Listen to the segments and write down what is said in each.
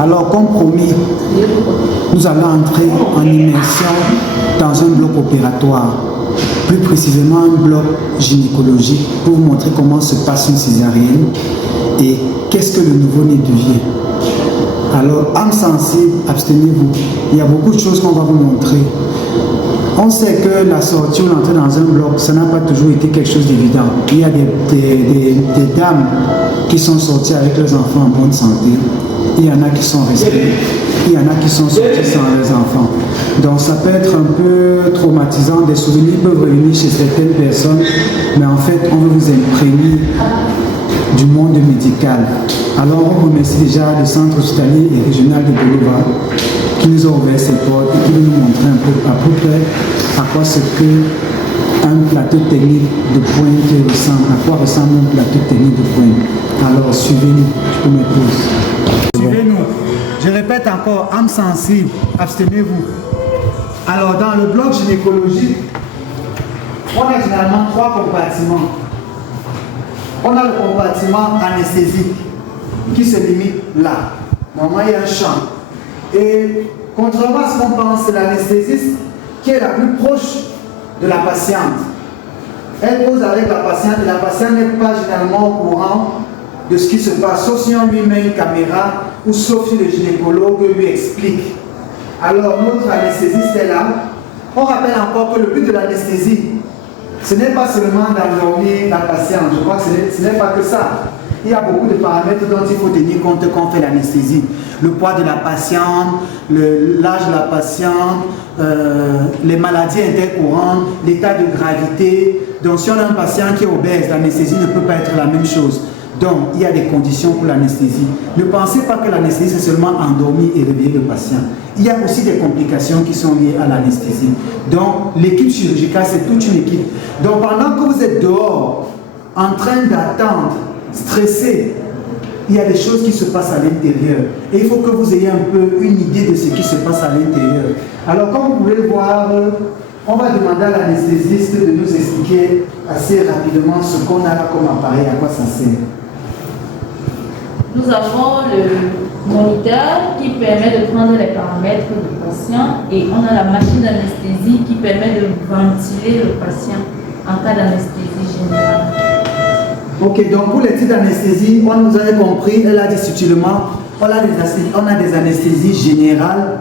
Alors, comme promis, nous allons entrer en immersion dans un bloc opératoire, plus précisément un bloc gynécologique, pour vous montrer comment se passe une césarienne et qu'est-ce que le nouveau-né devient. Alors, âme sensible, abstenez-vous. Il y a beaucoup de choses qu'on va vous montrer. On sait que la sortie ou l'entrée dans un bloc, ça n'a pas toujours été quelque chose d'évident. Il y a des dames qui sont sorties avec leurs enfants en bonne santé. Il y en a qui sont restées. Il y en a qui sont sortis sans leurs enfants. Donc ça peut être un peu traumatisant. Des souvenirs peuvent revenir chez certaines personnes. Mais en fait, on veut vous imprégner du monde médical. Alors on remercie déjà le centre hospitalier et régional de Bolova qui nous a ouvert ses portes et qui veut nous montrer un peu à peu près à quoi ce que un plateau technique de pointe ressemble, à quoi ressemble un plateau technique de pointe. Alors suivez-nous, je peux mettre pause. Suivez-nous. Je répète encore, âme sensible, abstenez-vous. Alors dans le bloc gynécologique, on a généralement 3 compartiments. On a le compartiment anesthésique qui se limite là. Normalement, il y a un champ. Et contrairement à ce qu'on pense, c'est l'anesthésiste qui est la plus proche de la patiente. Elle pose avec la patiente et la patiente n'est pas généralement au courant de ce qui se passe, sauf si on lui met une caméra ou sauf si le gynécologue lui explique. Alors notre anesthésiste est là. On rappelle encore que le but de l'anesthésie, ce n'est pas seulement d'endormir la patiente. Je crois que ce n'est pas que ça. Il y a beaucoup de paramètres dont il faut tenir compte quand on fait l'anesthésie. Le poids de la patiente, l'âge de la patiente, les maladies intercourantes, l'état de gravité. Donc si on a un patient qui est obèse, l'anesthésie ne peut pas être la même chose. Donc il y a des conditions pour l'anesthésie. Ne pensez pas que l'anesthésie c'est seulement endormir et réveiller le patient. Il y a aussi des complications qui sont liées à l'anesthésie. Donc l'équipe chirurgicale c'est toute une équipe. Donc pendant que vous êtes dehors, en train d'attendre, stressé, il y a des choses qui se passent à l'intérieur. Et il faut que vous ayez un peu une idée de ce qui se passe à l'intérieur. Alors comme vous pouvez le voir, on va demander à l'anesthésiste de nous expliquer assez rapidement ce qu'on a là comme appareil, à quoi ça sert. Nous avons le moniteur qui permet de prendre les paramètres du patient et on a la machine d'anesthésie qui permet de ventiler le patient en cas d'anesthésie générale. Ok, donc pour les types d'anesthésie, on nous avait compris, elle a dit subtilement, on a des anesthésies générales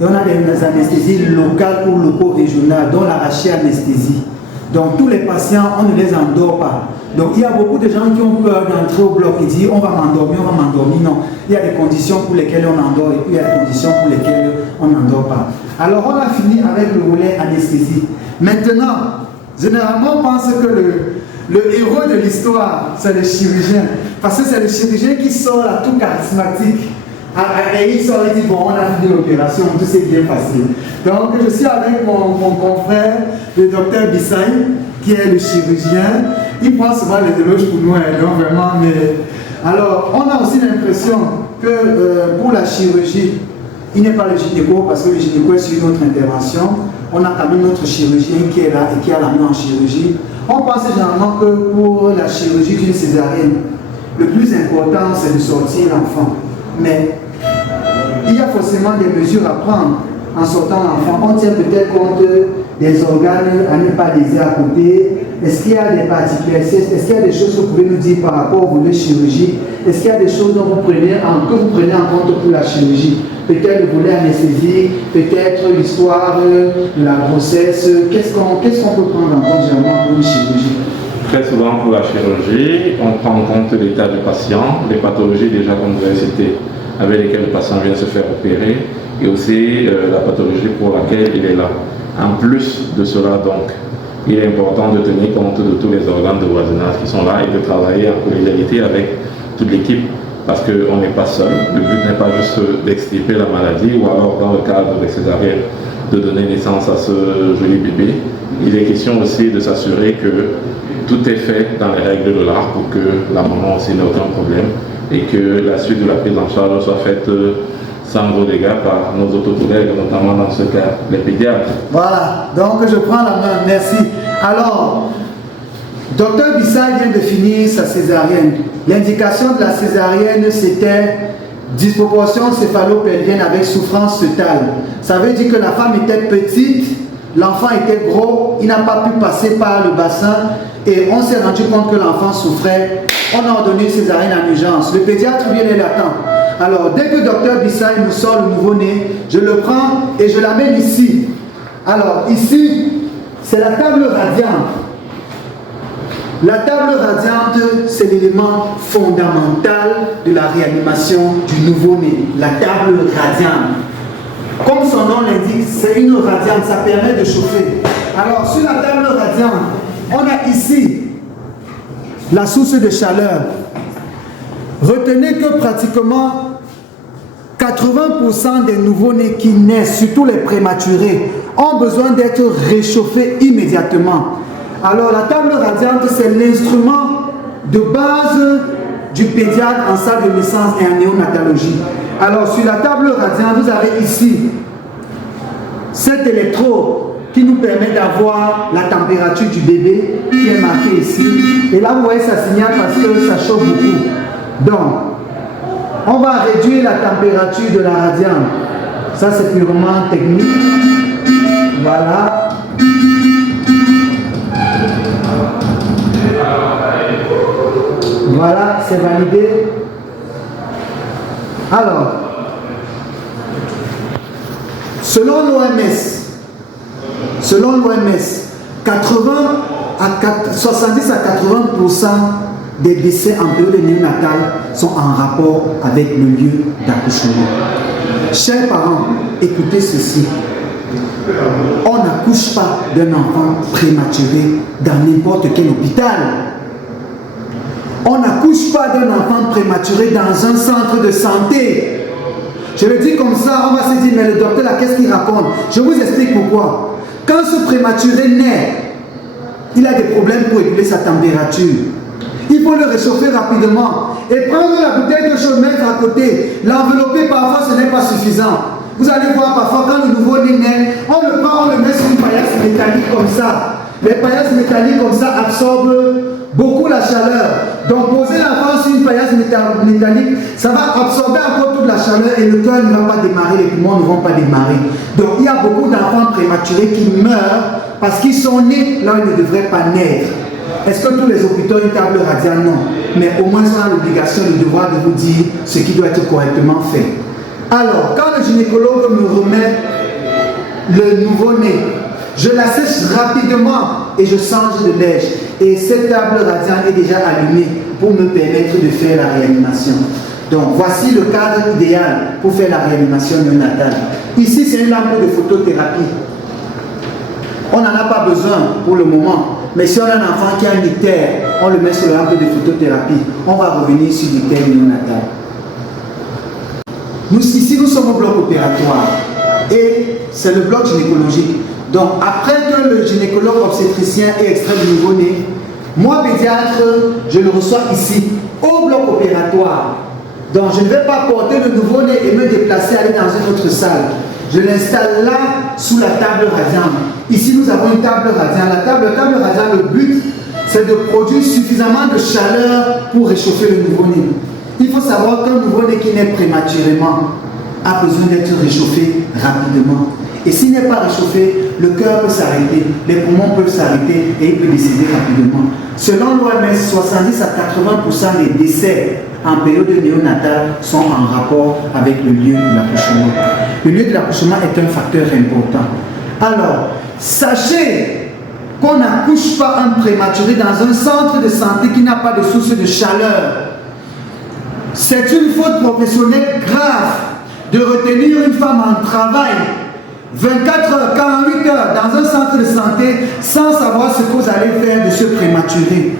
et on a des anesthésies locales ou loco-régionales, dont l'arraché-anesthésie. Donc tous les patients, on ne les endort pas. Donc il y a beaucoup de gens qui ont peur d'entrer au bloc et dire on va m'endormir, on va m'endormir. Non, il y a des conditions pour lesquelles on endort et puis il y a des conditions pour lesquelles on n'endort pas. Alors on a fini avec le volet anesthésie. Maintenant, généralement on pense que le héros de l'histoire, c'est le chirurgien. Parce que c'est le chirurgien qui sort là tout charismatique. Et il sort et dit, bon, on a fini l'opération, tout s'est bien passé. Donc, je suis avec mon confrère, le docteur Bissaï, qui est le chirurgien. Il prend souvent les éloges pour nous, donc vraiment, mais... Alors, on a aussi l'impression que pour la chirurgie, il n'est pas le gynéco, parce que le gynéco est sur une autre intervention. On a quand même notre chirurgien qui est là et qui a la main en chirurgie. On pense généralement que pour la chirurgie d'une césarienne, le plus important, c'est de sortir l'enfant. Mais il y a forcément des mesures à prendre en sortant l'enfant. On tient peut-être compte des organes à ne pas léser à côté. Est-ce qu'il y a des particularités? Est-ce qu'il y a des choses que vous pouvez nous dire par rapport au volet chirurgie? Est-ce qu'il y a des choses dont que vous prenez en compte pour la chirurgie? Peut-être le volet anesthésique, peut-être l'histoire de la grossesse. Qu'est-ce qu'on peut prendre en compte généralement pour une chirurgie? Très souvent pour la chirurgie, on prend en compte l'état du patient, les pathologies déjà comme vous avez cité, avec lesquelles le patient vient se faire opérer, et aussi la pathologie pour laquelle il est là. En plus de cela donc, il est important de tenir compte de tous les organes de voisinage qui sont là et de travailler en collégialité avec toute l'équipe, parce qu'on n'est pas seul. Le but n'est pas juste d'extirper la maladie ou alors dans le cadre des césariennes de donner naissance à ce joli bébé. Il est question aussi de s'assurer que tout est fait dans les règles de l'art pour que la maman aussi n'ait aucun problème et que la suite de la prise en charge soit faite sans gros dégâts par nos autres collègues, notamment dans ce cas, les pédiatres. Voilà, donc je prends la main, merci. Alors, Dr Bissay vient de finir sa césarienne. L'indication de la césarienne, c'était disproportion céphalopelvienne avec souffrance fœtale. Ça veut dire que la femme était petite, l'enfant était gros, il n'a pas pu passer par le bassin et on s'est rendu compte que l'enfant souffrait. On a ordonné une césarienne en urgence. Le pédiatre vient et l'attend. Alors, dès que le docteur Bissaï nous sort le nouveau-né, je le prends et je l'amène ici. Alors, ici, c'est la table radiante. La table radiante, c'est l'élément fondamental de la réanimation du nouveau-né. La table radiante. Comme son nom l'indique, c'est une radiante, ça permet de chauffer. Alors, sur la table radiante, on a ici la source de chaleur. Retenez que pratiquement 80% des nouveaux-nés qui naissent, surtout les prématurés, ont besoin d'être réchauffés immédiatement. Alors la table radiante, c'est l'instrument de base du pédiatre en salle de naissance et en néonatologie. Alors sur la table radiante, vous avez ici cet électrode qui nous permet d'avoir la température du bébé qui est marquée ici. Et là, vous voyez, ça signale parce que ça chauffe beaucoup. Donc, on va réduire la température de la radiante. Ça, c'est purement technique. Voilà. Voilà, c'est validé. Alors, selon l'OMS, 70 à 80% des décès en période néonatale sont en rapport avec le lieu d'accouchement. Chers parents, écoutez ceci. On n'accouche pas d'un enfant prématuré dans n'importe quel hôpital. On n'accouche pas d'un enfant prématuré dans un centre de santé. Je le dis comme ça, on va se dire, mais le docteur là, qu'est-ce qu'il raconte? Je vous explique pourquoi. Quand ce prématuré naît, il a des problèmes pour réguler sa température. Il faut le réchauffer rapidement et prendre la bouteille de chaud, mettre à côté. L'envelopper parfois, ce n'est pas suffisant. Vous allez voir parfois quand le nouveau-né naît, on le prend, on le met sur une paillasse métallique comme ça. Les paillasses métalliques comme ça absorbent beaucoup la chaleur. Donc poser l'enfant sur une paillasse métallique, ça va absorber encore toute la chaleur et le cœur ne va pas démarrer, les poumons ne vont pas démarrer. Donc il y a beaucoup d'enfants prématurés qui meurent parce qu'ils sont nés là où ils ne devraient pas naître. Est-ce que tous les hôpitaux ont une table radiante? Non. Mais au moins on a l'obligation, le devoir de vous dire ce qui doit être correctement fait. Alors, quand le gynécologue me remet le nouveau-né, je l'assèche rapidement et je change de neige. Et cette table radiante est déjà allumée pour me permettre de faire la réanimation. Donc, voici le cadre idéal pour faire la réanimation néonatale. Ici, c'est une lampe de photothérapie. On n'en a pas besoin pour le moment. Mais si on a un enfant qui a un ictère, on le met sur la lampe de photothérapie. On va revenir sur l'ictère néonatal. Ici, nous sommes au bloc opératoire. Et c'est le bloc gynécologique. Donc, après que le gynécologue obstétricien ait extrait le nouveau-né, moi, pédiatre, je le reçois ici, au bloc opératoire. Donc, je ne vais pas porter le nouveau-né et me déplacer, aller dans une autre salle. Je l'installe là, sous la table radiante. Ici, nous avons une table radiante. La table radiante, le but, c'est de produire suffisamment de chaleur pour réchauffer le nouveau-né. Il faut savoir qu'un nouveau-né qui naît prématurément a besoin d'être réchauffé rapidement. Et s'il n'est pas réchauffé, le cœur peut s'arrêter, les poumons peuvent s'arrêter et il peut décéder rapidement. Selon l'OMS, 70 à 80% des décès en période néonatale sont en rapport avec le lieu de l'accouchement. Le lieu de l'accouchement est un facteur important. Alors, sachez qu'on n'accouche pas un prématuré dans un centre de santé qui n'a pas de source de chaleur. C'est une faute professionnelle grave de retenir une femme en travail 24 heures, 48 heures dans un centre de santé sans savoir ce que vous allez faire de ce prématuré.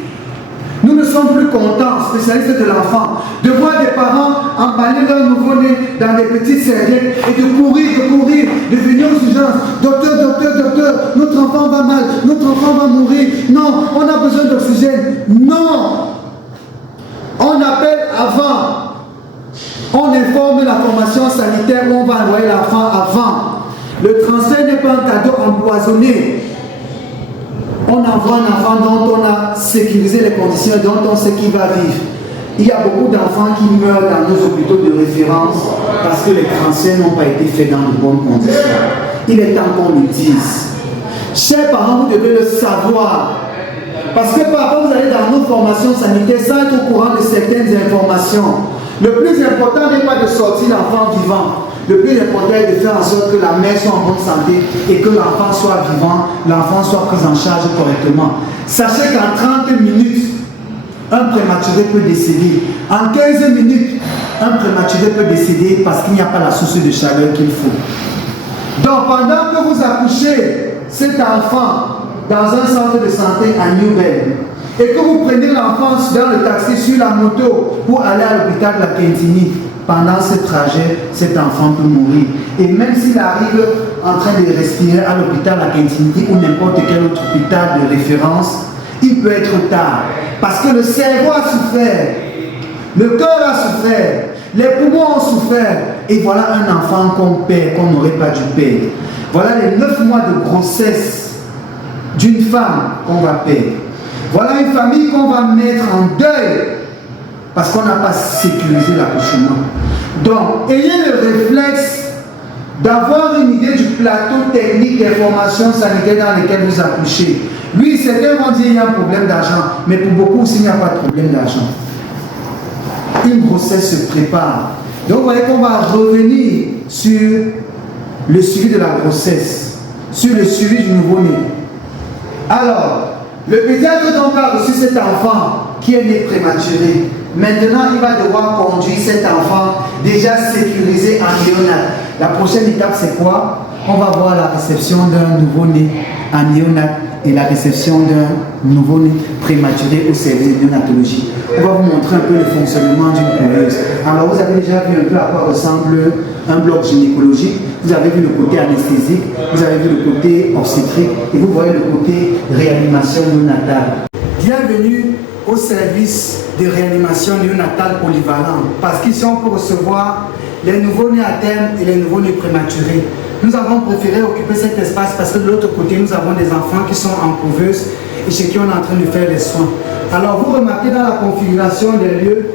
Nous ne sommes plus contents, spécialistes de l'enfant, de voir des parents emballer leur nouveau-né dans des petites serviettes et de courir, de venir aux urgences. Docteur, notre enfant va mal, notre enfant va mourir. Non, on a besoin d'oxygène. Non! On appelle avant. On informe la formation sanitaire où on va envoyer l'enfant avant. Le transfert n'est pas un cadeau empoisonné. On envoie un enfant dont on a sécurisé les conditions, dont on sait qu'il va vivre. Il y a beaucoup d'enfants qui meurent dans nos hôpitaux de référence parce que les transferts n'ont pas été faits dans de bonnes conditions. Il est temps qu'on le dise. Chers parents, vous devez le savoir. Parce que parfois vous allez dans nos formations sanitaires sans être au courant de certaines informations. Le plus important n'est pas de sortir l'enfant vivant. Le plus important est de faire en sorte que la mère soit en bonne santé et que l'enfant soit vivant, l'enfant soit pris en charge correctement. Sachez qu'en 30 minutes, un prématuré peut décéder. En 15 minutes, un prématuré peut décéder parce qu'il n'y a pas la source de chaleur qu'il faut. Donc pendant que vous accouchez cet enfant dans un centre de santé à New-Bell et que vous prenez l'enfant dans le taxi sur la moto pour aller à l'hôpital de la Quintini, pendant ce trajet, cet enfant peut mourir. Et même s'il arrive en train de respirer à l'hôpital de la Quintini ou n'importe quel autre hôpital de référence, il peut être tard. Parce que le cerveau a souffert, le cœur a souffert, les poumons ont souffert. Et voilà un enfant qu'on perd, qu'on n'aurait pas dû perdre. Voilà les 9 mois de grossesse d'une femme qu'on va perdre. Voilà une famille qu'on va mettre en deuil parce qu'on n'a pas sécurisé l'accouchement. Donc, ayez le réflexe d'avoir une idée du plateau technique d'information sanitaire dans lequel vous accouchez. Oui, certains vont dire qu'il y a un problème d'argent, mais pour beaucoup aussi, il n'y a pas de problème d'argent. Une grossesse se prépare. Donc, vous voyez qu'on va revenir sur le suivi de la grossesse, sur le suivi du nouveau-né. Alors, le pédiatre donc a reçu cet enfant qui est né prématuré. Maintenant, il va devoir conduire cet enfant déjà sécurisé en néonat. La prochaine étape, c'est quoi? On va voir la réception d'un nouveau-né en néonat et la réception d'un nouveau-né prématuré au service de néonatologie. On va vous montrer un peu le fonctionnement d'une couveuse. Alors, vous avez déjà vu un peu à quoi ressemble un bloc gynécologique. Vous avez vu le côté anesthésique, vous avez vu le côté obstétrique et vous voyez le côté réanimation néonatale. Bienvenue au service de réanimation néonatale polyvalent, parce qu'ici on peut recevoir les nouveaux-nés à terme et les nouveaux-nés prématurés. Nous avons préféré occuper cet espace parce que de l'autre côté nous avons des enfants qui sont en couveuse et chez qui on est en train de faire les soins. Alors vous remarquez dans la configuration des lieux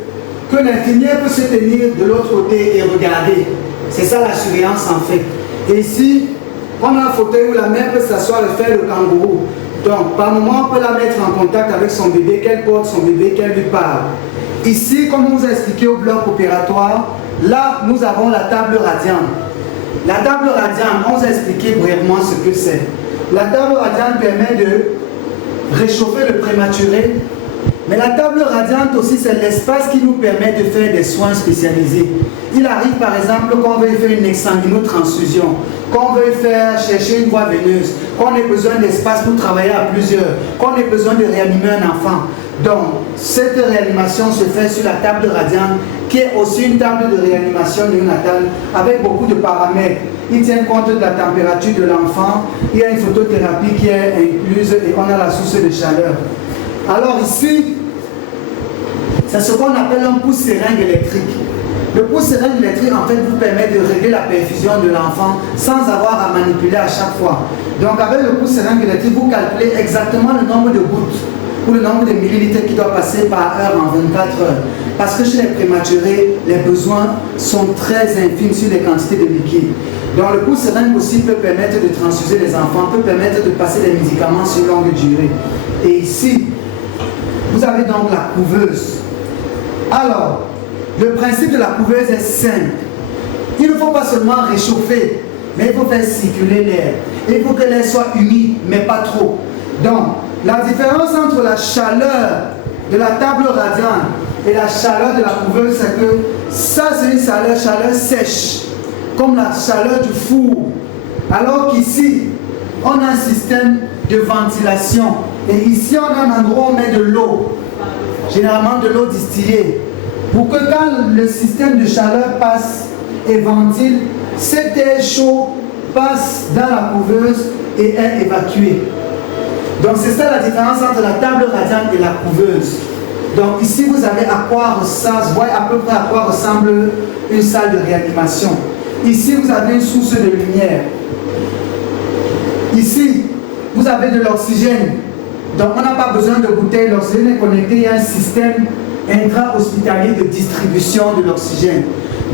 que l'infirmière peut se tenir de l'autre côté et regarder. C'est ça la surveillance en fait. Et ici, on a un fauteuil où la mère peut s'asseoir et faire le kangourou. Donc, par moment, on peut la mettre en contact avec son bébé, qu'elle porte son bébé, qu'elle lui parle. Ici, comme on vous a expliqué au bloc opératoire, là, nous avons la table radiante. La table radiante, on vous a expliqué brièvement ce que c'est. La table radiante permet de réchauffer le prématuré. Mais la table radiante aussi, c'est l'espace qui nous permet de faire des soins spécialisés. Il arrive par exemple qu'on veuille faire une exsanguino-transfusion, qu'on veuille faire chercher une voie veineuse, qu'on ait besoin d'espace pour travailler à plusieurs, qu'on ait besoin de réanimer un enfant. Donc, cette réanimation se fait sur la table radiante, qui est aussi une table de réanimation néonatale avec beaucoup de paramètres. Il tient compte de la température de l'enfant, il y a une photothérapie qui est incluse et on a la source de chaleur. Alors ici, c'est ce qu'on appelle un pouce-seringue électrique. Le pouce-seringue électrique, en fait, vous permet de régler la perfusion de l'enfant sans avoir à manipuler à chaque fois. Donc, avec le pouce-seringue électrique, vous calculez exactement le nombre de gouttes ou le nombre de millilitres qui doit passer par heure en 24 heures. Parce que chez les prématurés, les besoins sont très infimes sur les quantités de liquide. Donc, le pouce-seringue aussi peut permettre de transfuser les enfants, peut permettre de passer des médicaments sur longue durée. Et ici, vous avez donc la couveuse. Alors, le principe de la couveuse est simple. Il ne faut pas seulement réchauffer, mais il faut faire circuler l'air. Il faut que l'air soit humide, mais pas trop. Donc, la différence entre la chaleur de la table radiante et la chaleur de la couveuse, c'est que ça, c'est une chaleur sèche, comme la chaleur du four. Alors qu'ici, on a un système de ventilation. Et ici, on a un endroit où on met de l'eau, généralement de l'eau distillée, pour que quand le système de chaleur passe et ventile, cet air chaud passe dans la couveuse et est évacué. Donc c'est ça la différence entre la table radiante et la couveuse. Donc ici, vous avez à quoi ressemble, vous voyez à peu près à quoi ressemble une salle de réanimation. Ici, vous avez une source de lumière. Ici, vous avez de l'oxygène. Donc on n'a pas besoin de bouteille, l'oxygène est connecté, il y a un système intra-hospitalier de distribution de l'oxygène.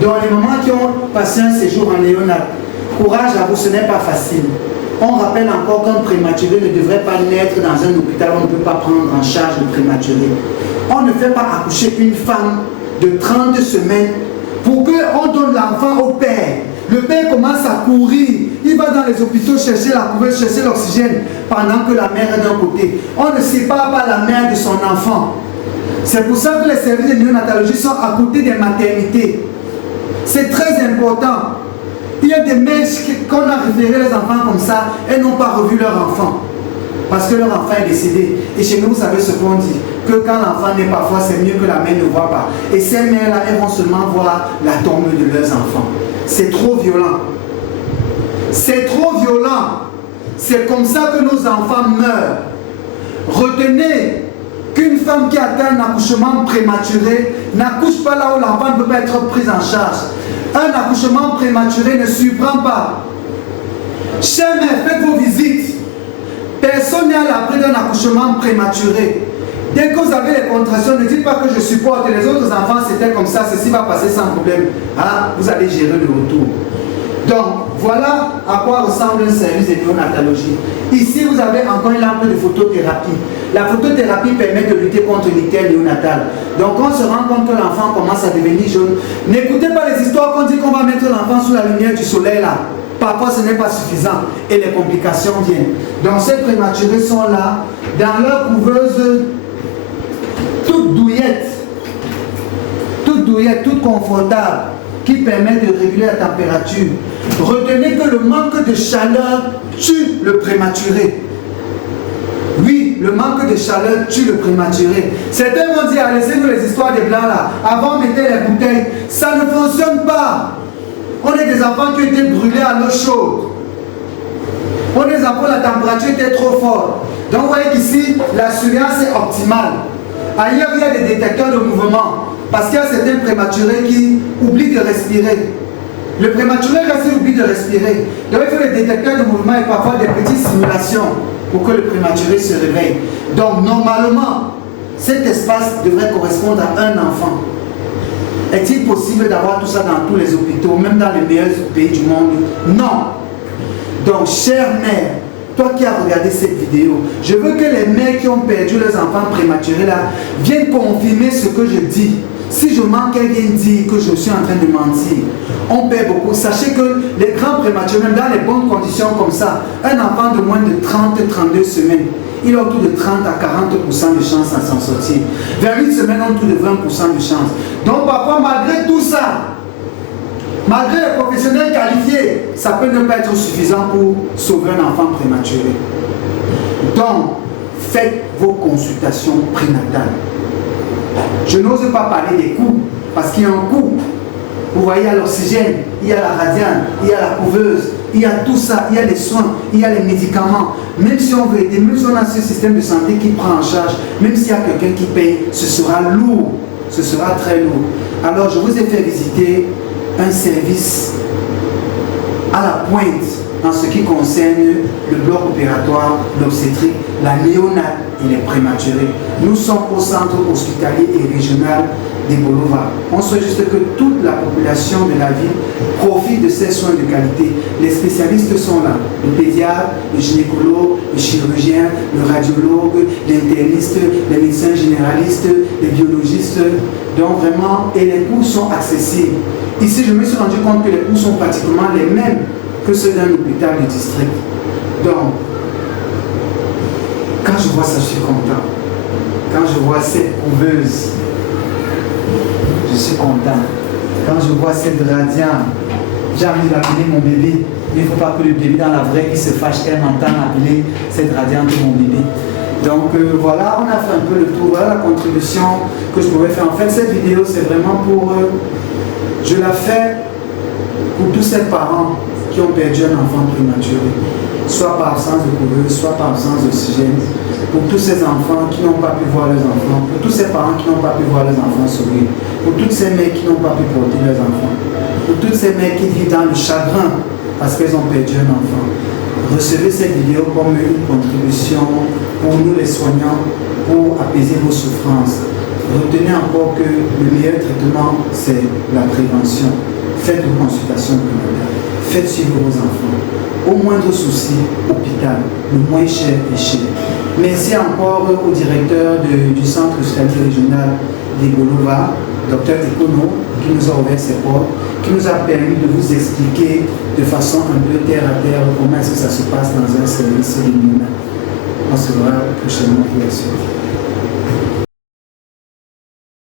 Donc les mamans qui ont passé un séjour en néonat, courage à vous, ce n'est pas facile. On rappelle encore qu'un prématuré ne devrait pas naître dans un hôpital où on ne peut pas prendre en charge le prématuré. On ne fait pas accoucher une femme de 30 semaines pour qu'on donne l'enfant au père. Le père commence à courir, il va dans les hôpitaux chercher la couveuse, chercher l'oxygène, pendant que la mère est d'un côté. On ne sépare pas la mère de son enfant. C'est pour ça que les services de néonatologie sont à côté des maternités. C'est très important. Il y a des mères qu'on a référé les enfants comme ça, elles n'ont pas revu leur enfant. Parce que leur enfant est décédé. Et chez nous, vous savez ce qu'on dit, que quand l'enfant naît parfois, c'est mieux que la mère ne voit pas. Et ces mères-là, elles vont seulement voir la tombe de leurs enfants. C'est trop violent. C'est trop violent. C'est comme ça que nos enfants meurent. Retenez qu'une femme qui atteint un accouchement prématuré n'accouche pas là où l'enfant ne peut pas être pris en charge. Un accouchement prématuré ne surprend pas. Chers mères, faites vos visites. Personne n'est à l'abri d'un accouchement prématuré. Dès que vous avez les contractions, ne dites pas que je supporte. Les autres enfants, c'était comme ça, ceci va passer sans problème. Ah, vous allez gérer le retour. Donc, voilà à quoi ressemble un service de néonatologie. Ici, vous avez encore une lampe de photothérapie. La photothérapie permet de lutter contre l'ictère néonatal. Donc, quand on se rend compte que l'enfant commence à devenir jaune, n'écoutez pas les histoires qu'on dit qu'on va mettre l'enfant sous la lumière du soleil là. Parfois, ce n'est pas suffisant et les complications viennent. Donc, ces prématurés sont là, dans leur couveuse, toute douillette, toute confortable, qui permet de réguler la température. Retenez que le manque de chaleur tue le prématuré. Oui, le manque de chaleur tue le prématuré. Certains vont dire, laissez-nous les histoires des blancs là. Avant, mettez les bouteilles. Ça ne fonctionne pas. On est des enfants qui ont été brûlés à l'eau chaude. On est des enfants, la température était trop forte. Donc vous voyez qu'ici, la surveillance est optimale. Ailleurs, il y a des détecteurs de mouvement. Parce qu'il y a certains prématurés qui oublient de respirer. Le prématuré reste, il oublie de respirer. Donc il faut des détecteurs de mouvement et parfois des petites simulations pour que le prématuré se réveille. Donc normalement, cet espace devrait correspondre à un enfant. Est-il possible d'avoir tout ça dans tous les hôpitaux, même dans les meilleurs pays du monde? Non. Donc, chère mère, toi qui as regardé cette vidéo, je veux que les mères qui ont perdu leurs enfants prématurés là viennent confirmer ce que je dis. Si je manque, elles viennent dire que je suis en train de mentir. On perd beaucoup. Sachez que les grands prématurés, même dans les bonnes conditions comme ça, un enfant de moins de 30-32 semaines, il a autour de 30 à 40% de chances à s'en sortir. Vers une semaine, on a autour de 20% de chances. Donc parfois, malgré tout ça, malgré les professionnels qualifiés, ça peut ne pas être suffisant pour sauver un enfant prématuré. Donc, faites vos consultations prénatales. Je n'ose pas parler des coûts, parce qu'il y a un coût. Vous voyez, il y a l'oxygène, il y a la radiane, il y a la couveuse, il y a tout ça, il y a les soins, il y a les médicaments. Même si on veut aider, même si on a ce système de santé qui prend en charge, même s'il y a quelqu'un qui paye, ce sera lourd, ce sera très lourd. Alors je vous ai fait visiter un service à la pointe en ce qui concerne le bloc opératoire, l'obstétrique, la néonate et les prématurés. Nous sommes au centre hospitalier et régional des Bolova. On souhaite juste que toute la population de la ville profite de ces soins de qualité. Les spécialistes sont là, le pédiatre, le gynécologue, le chirurgien, le radiologue, l'interniste, les médecins généralistes, les biologistes. Donc vraiment, et les coûts sont accessibles. Ici, je me suis rendu compte que les coûts sont pratiquement les mêmes que ceux d'un hôpital du district. Donc, quand je vois ça, je suis content. Quand je vois cette couveuse, je suis content. Quand je vois cette radiante, j'ai envie d'appeler mon bébé. Il ne faut pas que le bébé dans la vraie vie se fâche qu'elle m'entende appeler cette radiante mon bébé. Donc voilà, on a fait un peu le tour. Voilà la contribution que je pouvais faire. En fait, cette vidéo, c'est vraiment pour... je la fais pour tous ces parents qui ont perdu un enfant prématuré, soit par absence de couveuse, soit par absence d'oxygène, pour tous ces enfants qui n'ont pas pu voir leurs enfants, pour tous ces parents qui n'ont pas pu voir leurs enfants sourire, pour toutes ces mères qui n'ont pas pu porter leurs enfants, pour toutes ces mères qui vivent dans le chagrin parce qu'elles ont perdu un enfant. Recevez cette vidéo comme une contribution pour nous les soignants, pour apaiser vos souffrances. retenez encore que le meilleur traitement, c'est la prévention. Faites une consultation prénatale, faites suivre vos enfants. Au moindre souci, hôpital, le moins cher est cher. Merci encore au directeur du centre hospitalier régional d'Egolova, Dr Ekono, qui nous a ouvert ses portes, qui nous a permis de vous expliquer de façon un peu terre à terre comment est-ce que ça se passe dans un service de l'humain. On se verra prochainement pour la suite.